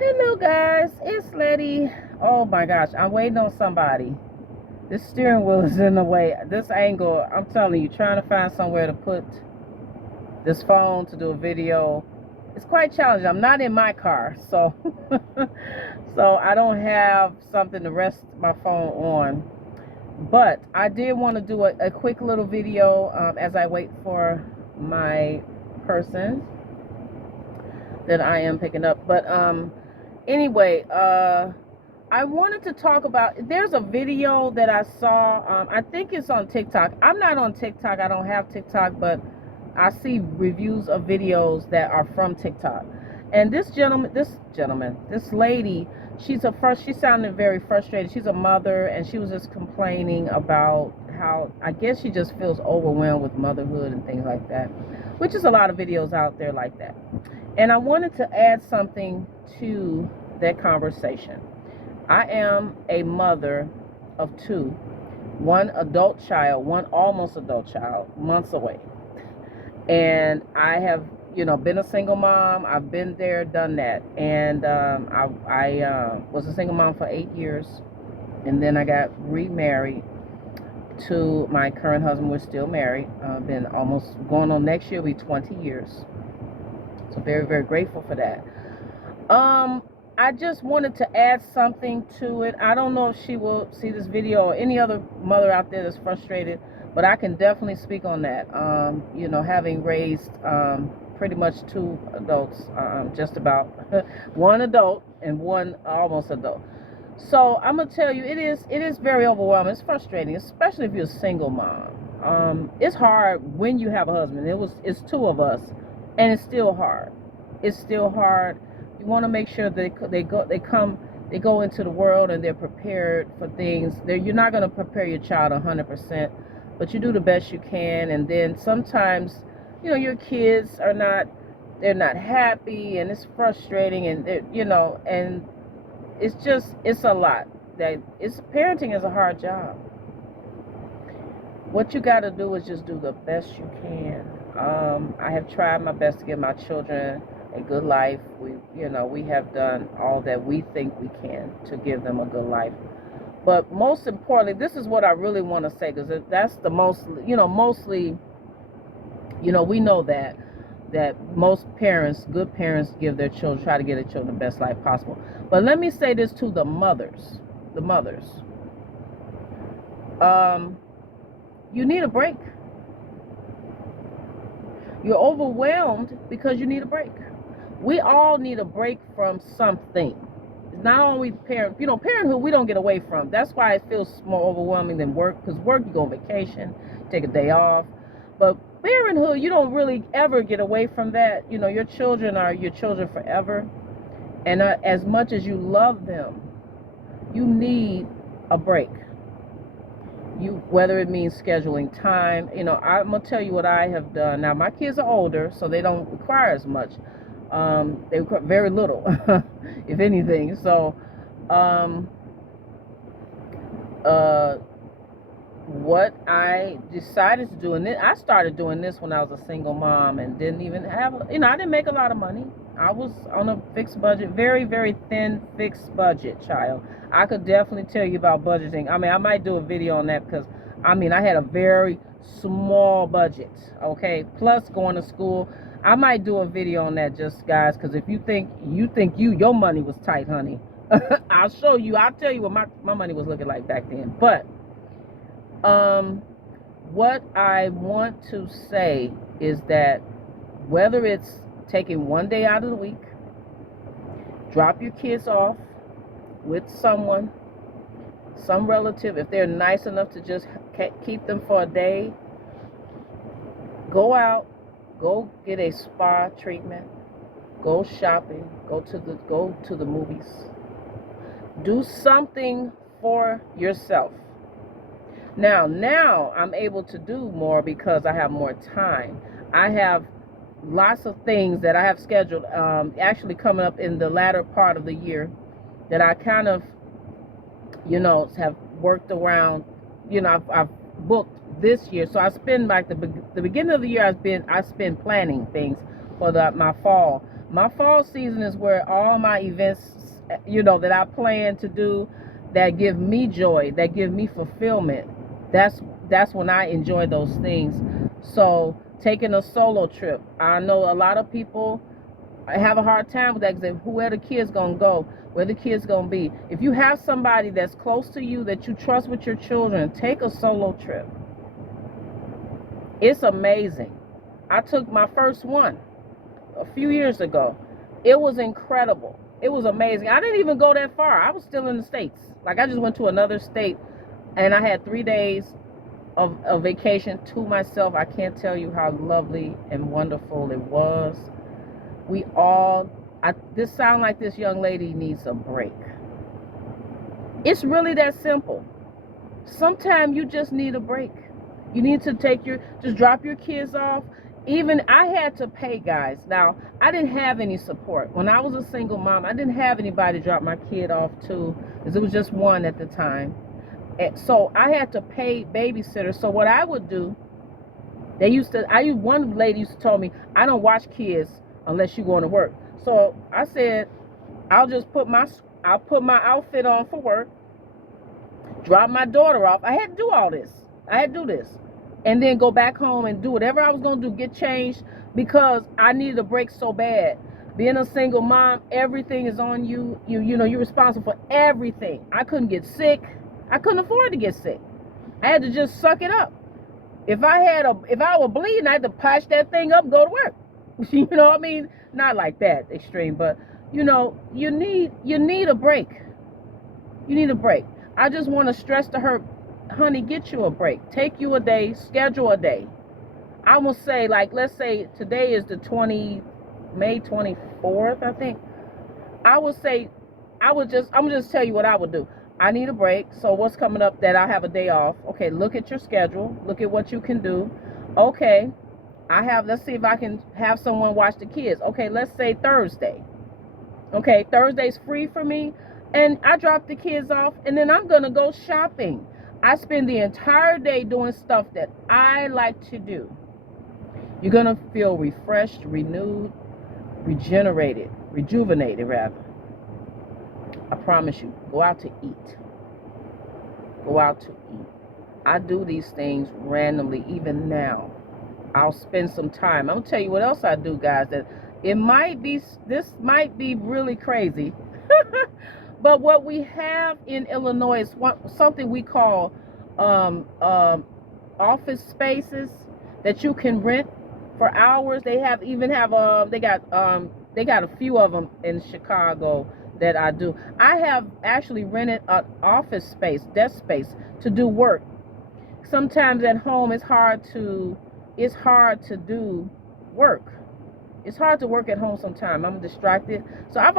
Hello guys, it's Letty. Oh my gosh, I'm waiting on somebody. This steering wheel is in the way. This angle, I'm telling you, trying to find somewhere to put this phone to do a video, it's quite challenging. I'm not in my car, so so I don't have something to rest my phone on. But I did want to do a quick little video as I wait for my person that I am picking up. But anyway, I wanted to talk about, there's a video that I saw, I think it's on TikTok. I'm not on TikTok, I don't have TikTok, but I see reviews of videos that are from TikTok. And this lady, she sounded very frustrated. She's a mother, and she was just complaining about how, I guess she just feels overwhelmed with motherhood and things like that, which is a lot of videos out there like that. And I wanted to add something to that conversation. I am a mother of two, one adult child, one almost adult child, months away. And I have, been a single mom. I've been there, done that. And I was a single mom for 8 years. And then I got remarried to my current husband. We're still married. Been almost going on next year, will be 20 years. So very, very grateful for that. I just wanted to add something to it. I don't know if she will see this video or any other mother out there that's frustrated, but I can definitely speak on that. Having raised pretty much two adults, just about one adult and one almost adult. So I'm gonna tell you, it is very overwhelming. It's frustrating, especially if you're a single mom. It's hard when you have a husband. It's two of us, and it's still hard. It's still hard. You want to make sure they go into the world and they're prepared for things. You're not going to prepare your child 100%, but you do the best you can. And then sometimes, your kids they're not happy, and it's frustrating, and and it's a lot. Parenting is a hard job. What you got to do is just do the best you can. I have tried my best to give my children a good life. We have done all that we think we can to give them a good life. But most importantly, this is what I really want to say, because that's the most, mostly, we know that most parents, good parents, give their children, try to give their children the best life possible. But let me say this to the mothers. You need a break. You're overwhelmed because you need a break. We all need a break from something. It's not always parenthood we don't get away from. That's why it feels more overwhelming than work, because work, you go on vacation, take a day off. But parenthood, you don't really ever get away from that. Your children are your children forever. And as much as you love them, you need a break. Whether it means scheduling time, I'm gonna tell you what I have done. Now my kids are older, so they don't require as much. They require very little, if anything. So, what I decided to do, and I started doing this when I was a single mom and didn't even have, I didn't make a lot of money. I was on a fixed budget, very, very thin fixed budget, child. I could definitely tell you about budgeting. I might do a video on that, because, I had a very small budget, okay? Plus going to school. I might do a video on that, just guys, because if you think your money was tight, honey, I'll show you. I'll tell you what my money was looking like back then. But what I want to say is that whether it's taking one day out of the week, drop your kids off with someone, some relative, if they're nice enough to just keep them for a day, go out, go get a spa treatment, go shopping, go to the movies. Do something for yourself. Now I'm able to do more because I have more time. I have lots of things that I have scheduled, actually coming up in the latter part of the year, that I kind of, have worked around. I've booked this year, so I spend like the beginning of the year. I spend planning things for my fall. My fall season is where all my events, that I plan to do, that give me joy, that give me fulfillment. That's when I enjoy those things. So taking a solo trip, I know a lot of people have a hard time with that because where the kids gonna go, where the kids gonna be. If you have somebody that's close to you that you trust with your children, take a solo trip. It's amazing. I took my first one a few years ago. It was incredible. It was amazing. I didn't even go that far. I was still in the States. Like, I just went to another state and I had 3 days of vacation to myself. I can't tell you how lovely and wonderful it was. This sound like this young lady needs a break. It's really that simple. Sometimes you just need a break. You need to just drop your kids off. Even I had to pay, guys. Now, I didn't have any support. When I was a single mom, I didn't have anybody to drop my kid off to, because it was just one at the time. And so I had to pay babysitters. So what I would do, one lady used to tell me, I don't watch kids unless you're going to work. So I said, I'll put my outfit on for work, drop my daughter off. I had to do all this. I had to do this. And then go back home and do whatever I was going to do, get changed, because I needed a break so bad. Being a single mom, everything is on you. You're responsible for everything. I couldn't get sick. I couldn't afford to get sick. I had to just suck it up. If I were bleeding, I had to patch that thing up and go to work. You know what I mean? Not like that extreme, but you need a break. You need a break. I just want to stress to her, honey, get you a break. Take you a day, schedule a day. I will say, like, let's say today is the May 24th, I think. I'm gonna just tell you what I would do. I need a break. So what's coming up that I have a day off? Okay, look at your schedule. Look at what you can do. Okay, let's see if I can have someone watch the kids. Okay, let's say Thursday. Okay, Thursday's free for me. And I drop the kids off, and then I'm going to go shopping. I spend the entire day doing stuff that I like to do. You're going to feel refreshed, renewed, rejuvenated rather. I promise you. Go out to eat. Go out to eat. I do these things randomly, even now. I'll spend some time. I'm going to tell you what else I do, guys. This might be really crazy. But what we have in Illinois is something we call office spaces that you can rent for hours. They got a few of them in Chicago that I do. I have actually rented an office space, desk space, to do work. Sometimes at home it's hard to do work. It's hard to work at home sometimes. I'm distracted. So I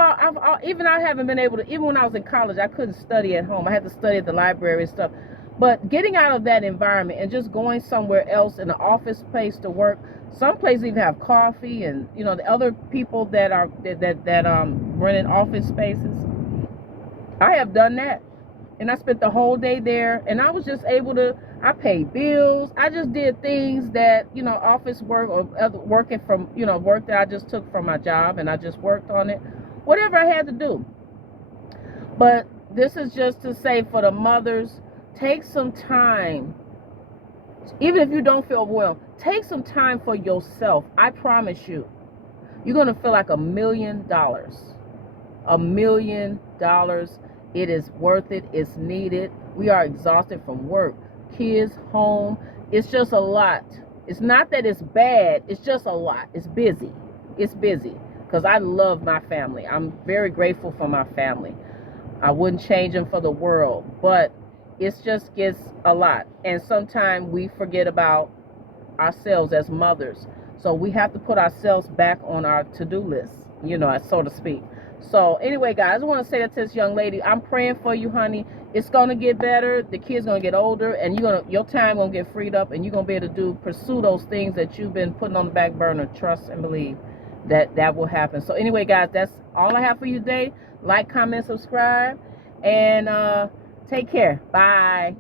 haven't been able to, even when I was in college, I couldn't study at home. I had to study at the library and stuff. But getting out of that environment and just going somewhere else in an office place to work, some places even have coffee and, the other people that renting office spaces. I have done that. And I spent the whole day there, and I was just able to, I paid bills. I just did things that, office work or working from, work that I just took from my job, and I just worked on it. Whatever I had to do. But this is just to say, for the mothers, take some time. Even if you don't feel overwhelmed, take some time for yourself. I promise you, you're going to feel like $1 million. $1 million. It is worth it. It's needed. We are exhausted from work, kids, home. It's just a lot. It's not that it's bad. It's just a lot. It's busy. It's busy because I love my family. I'm very grateful for my family. I wouldn't change them for the world, but it just gets a lot. And sometimes we forget about ourselves as mothers. So we have to put ourselves back on our to-do list, so to speak. So anyway, guys, I just want to say that to this young lady. I'm praying for you, honey. It's going to get better. The kid's going to get older, and your time going to get freed up, and you're going to be able to pursue those things that you've been putting on the back burner. Trust and believe that will happen. So anyway, guys, that's all I have for you today. Like, comment, subscribe, and take care. Bye.